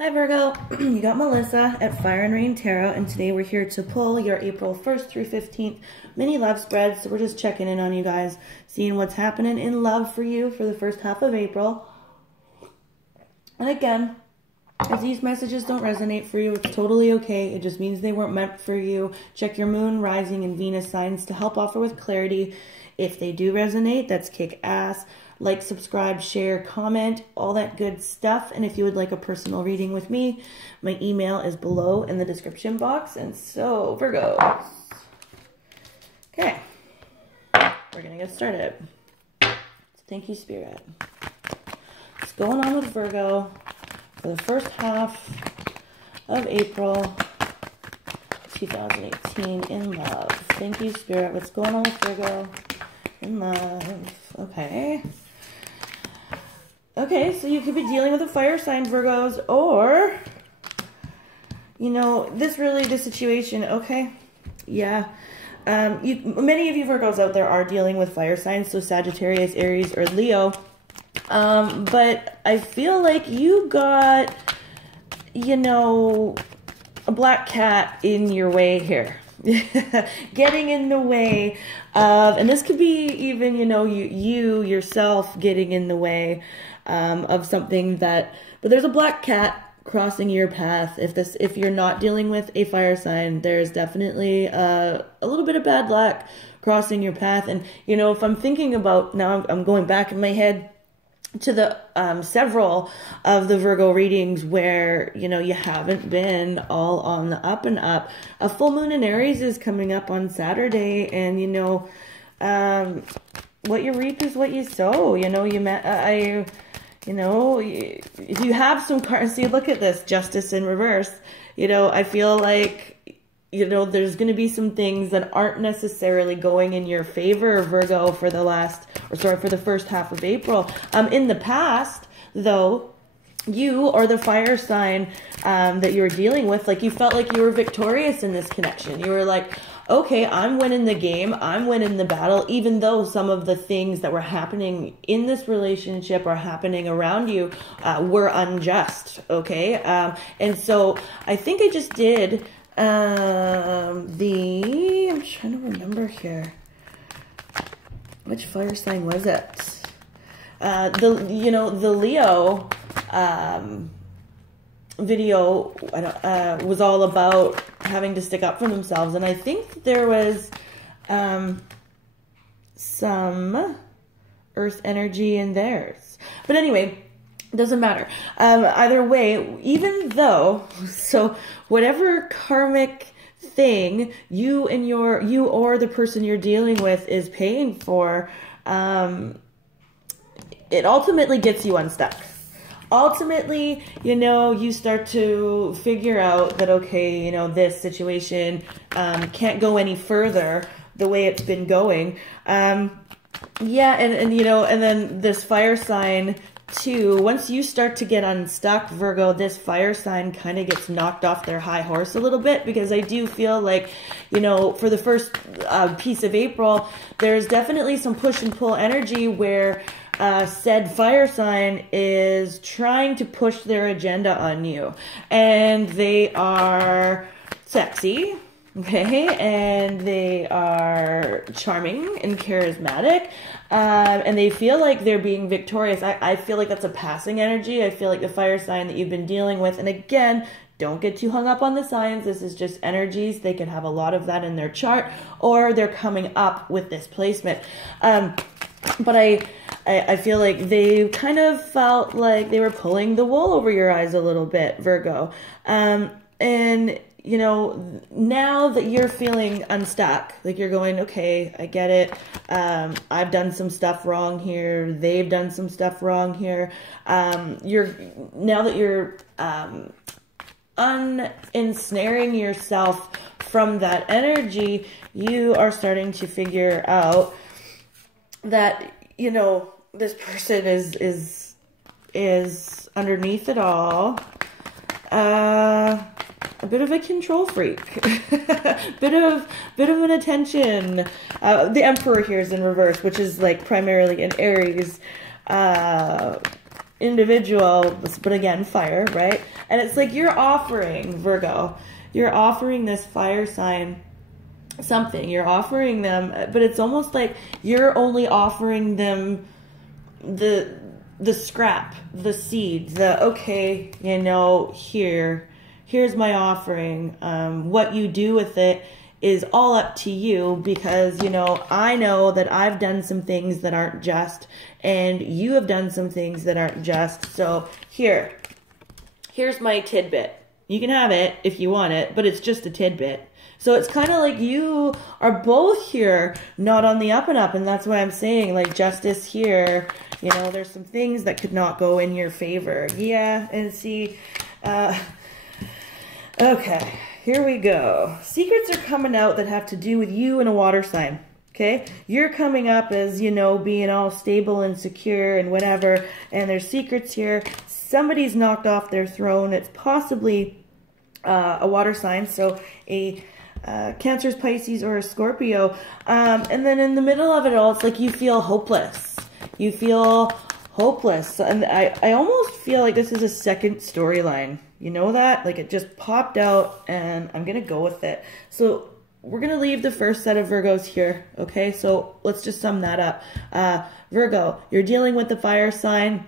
Hi Virgo, you got Melissa at Fire and Rain Tarot, and today we're here to pull your April 1st through 15th mini love spread. So we're just checking in on you guys, seeing what's happening in love for you for the first half of April. And again, if these messages don't resonate for you, it's totally okay. It just means they weren't meant for you. Check your moon, rising, and Venus signs to help offer with clarity. If they do resonate, that's kick ass. Like, subscribe, share, comment, all that good stuff. And if you would like a personal reading with me, my email is below in the description box. And so, Virgos. Okay. We're going to get started. So thank you, Spirit. What's going on with Virgo for the first half of April 2018 in love? Thank you, Spirit. What's going on with Virgo in love? Okay. Okay, so you could be dealing with a fire sign, Virgos, or, you know, this situation, okay, yeah. Many of you Virgos out there are dealing with fire signs, so Sagittarius, Aries, or Leo. But I feel like you got, you know, a black cat in your way here. Getting in the way of, and this could be even, you know, you yourself getting in the way of something that, but there's a black cat crossing your path. If you're not dealing with a fire sign, there's definitely a little bit of bad luck crossing your path. And, you know, if I'm thinking about, now I'm going back in my head to the several of the Virgo readings where, you know, you haven't been all on the up and up. A full moon in Aries is coming up on Saturday, and, you know, what you reap is what you sow. You know, you know, if you have some cards, see, look at this, Justice in reverse. You know, I feel like, you know, there's going to be some things that aren't necessarily going in your favor, Virgo, for the first half of April. In the past, though, you or the fire sign that you were dealing with, like, you felt like you were victorious in this connection. You were like, okay, I'm winning the game, I'm winning the battle, even though some of the things that were happening in this relationship or happening around you were unjust, okay? And so I think I just did I'm trying to remember here. Which fire sign was it? The Leo video was all about having to stick up for themselves, and I think there was some earth energy in theirs. But anyway, doesn't matter. Either way, even though, so whatever karmic thing you or the person you're dealing with is paying for, it ultimately gets you unstuck. Ultimately, you know, you start to figure out that, okay, you know, this situation can't go any further the way it's been going. Yeah, and you know, and then this fire sign too, once you start to get unstuck, Virgo, this fire sign kind of gets knocked off their high horse a little bit, because I do feel like, you know, for the first piece of April, there's definitely some push and pull energy where said fire sign is trying to push their agenda on you, and they are sexy, okay, and they are charming and charismatic, and they feel like they're being victorious. I feel like that's a passing energy. I feel like the fire sign that you've been dealing with, and again, don't get too hung up on the signs. This is just energies. They could have a lot of that in their chart, or they're coming up with this placement. But I feel like they kind of felt like they were pulling the wool over your eyes a little bit, Virgo. And, you know, now that you're feeling unstuck, like you're going, okay, I get it. I've done some stuff wrong here. They've done some stuff wrong here. Now that you're ensnaring yourself from that energy, you are starting to figure out that, you know, this person is underneath it all a bit of a control freak, bit of an attention. The Emperor here is in reverse, which is like primarily an Aries individual, but again, fire, right? And it's like you're offering, Virgo, you're offering this fire sign something. You're offering them, but it's almost like you're only offering them the scrap, the seed, okay, you know, here's my offering. What you do with it is all up to you, because, you know, I know that I've done some things that aren't just, and you have done some things that aren't just. So here's my tidbit. You can have it if you want it, but it's just a tidbit. So it's kind of like you are both here, not on the up and up. And that's why I'm saying, like, justice here, you know, there's some things that could not go in your favor. Yeah, and see, okay, here we go. Secrets are coming out that have to do with you and a water sign. Okay, you're coming up as, you know, being all stable and secure and whatever, and there's secrets here. Somebody's knocked off their throne. It's possibly a water sign, so a Cancer, Pisces, or a Scorpio. And then in the middle of it all, it's like you feel hopeless. You feel hopeless. And I almost feel like this is a second storyline. You know that? Like, it just popped out, and I'm going to go with it. So we're going to leave the first set of Virgos here, okay? So let's just sum that up. Virgo, you're dealing with the fire sign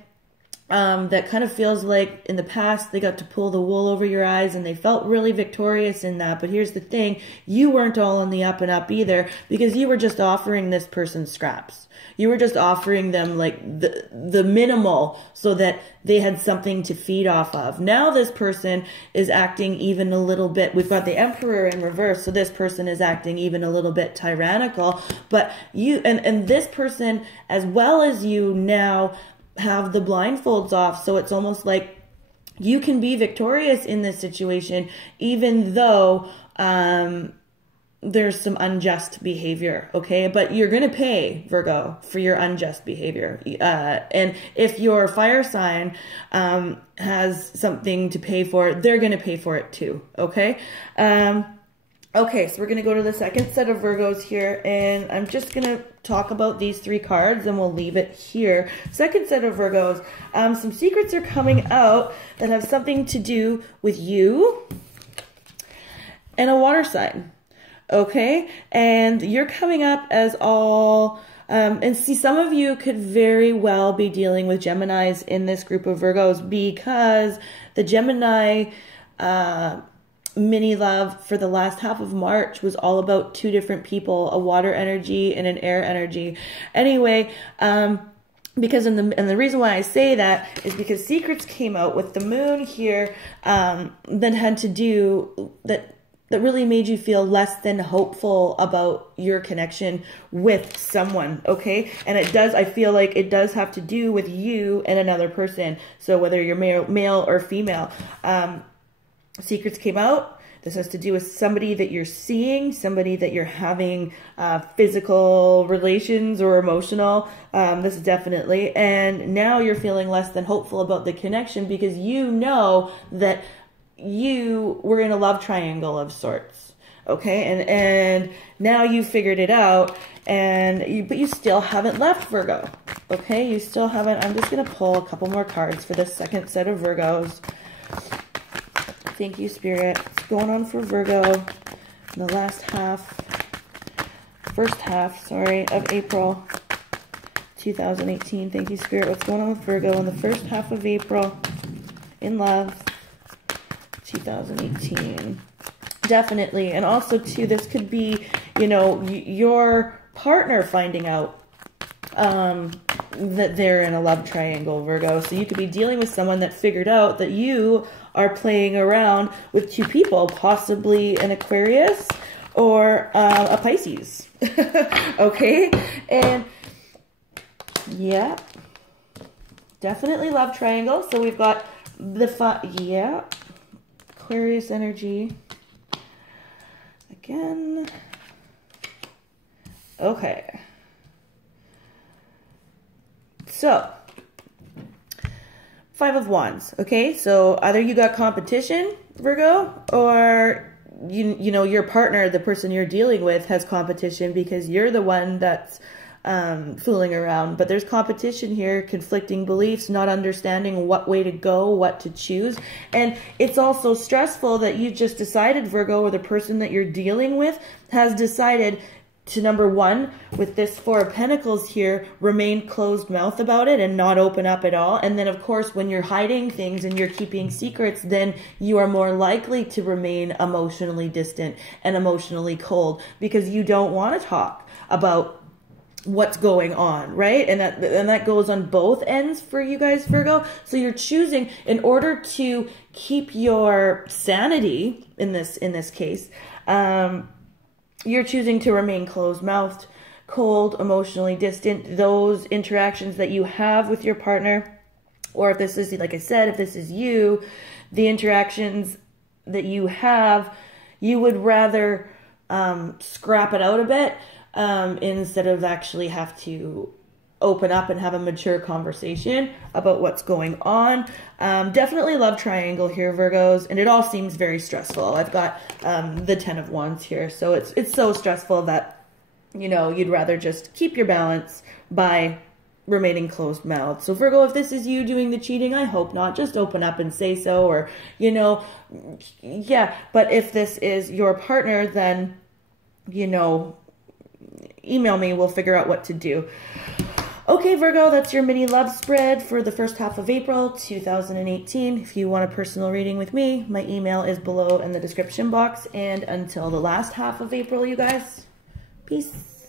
that kind of feels like in the past they got to pull the wool over your eyes, and they felt really victorious in that. But here's the thing, you weren't all on the up and up either, because you were just offering this person scraps. You were just offering them like the minimal so that they had something to feed off of. Now this person is acting even a little bit, we've got the Emperor in reverse, so this person is acting even a little bit tyrannical. But you, and this person, as well as you, now have the blindfolds off. So it's almost like you can be victorious in this situation, even though there's some unjust behavior, okay? But you're going to pay, Virgo, for your unjust behavior. And if your fire sign has something to pay for, they're going to pay for it too, okay? Okay, so we're going to go to the second set of Virgos here, and I'm just going to talk about these three cards, and we'll leave it here. Second set of Virgos, some secrets are coming out that have something to do with you and a water sign. Okay, and you're coming up as all, and see, some of you could very well be dealing with Geminis in this group of Virgos, because the Gemini mini love for the last half of March was all about two different people, a water energy and an air energy. Anyway, because and the reason why I say that is because secrets came out with the moon here that had to do that really made you feel less than hopeful about your connection with someone, okay? And it does, I feel like it does have to do with you and another person. So whether you're male or female, secrets came out. This has to do with somebody that you're seeing, somebody that you're having physical relations or emotional. This is definitely. And now you're feeling less than hopeful about the connection, because you know that you were in a love triangle of sorts, okay? And now you figured it out, but you still haven't left, Virgo, okay? You still haven't. I'm just going to pull a couple more cards for this second set of Virgos. Thank you, Spirit. What's going on for Virgo in the first half, of April 2018. Thank you, Spirit. What's going on with Virgo in the first half of April in love 2018? Definitely. And also, too, this could be, you know, your partner finding out that they're in a love triangle, Virgo. So you could be dealing with someone that figured out that you are playing around with two people, possibly an Aquarius or a Pisces. Okay? And yeah, definitely love triangle. So we've got the Aquarius energy again. Okay. So, Five of Wands, okay? So either you got competition, Virgo, or you know, your partner, the person you're dealing with, has competition because you're the one that's fooling around. But there's competition here, conflicting beliefs, not understanding what way to go, what to choose. And it's also stressful that you just decided, Virgo, or the person that you're dealing with has decided to, number one, with this Four of Pentacles here, remain closed mouth about it and not open up at all. And then, of course, when you're hiding things and you're keeping secrets, then you are more likely to remain emotionally distant and emotionally cold because you don't want to talk about what's going on, right? And that goes on both ends for you guys, Virgo. So you're choosing, in order to keep your sanity in this case, you're choosing to remain closed-mouthed, cold, emotionally distant. Those interactions that you have with your partner, or if this is, like I said, if this is you, the interactions that you have, you would rather scrap it out a bit instead of actually have to open up and have a mature conversation about what's going on. Definitely love triangle here, Virgos, and it all seems very stressful. I've got the 10 of Wands here, so it's so stressful that, you know, you'd rather just keep your balance by remaining closed-mouthed. So Virgo, if this is you doing the cheating, I hope not. Just open up and say so, or, you know, yeah. But if this is your partner, then, you know, email me. We'll figure out what to do. Okay, Virgo, that's your mini love spread for the first half of April 2018. If you want a personal reading with me, my email is below in the description box. And until the last half of April, you guys, peace.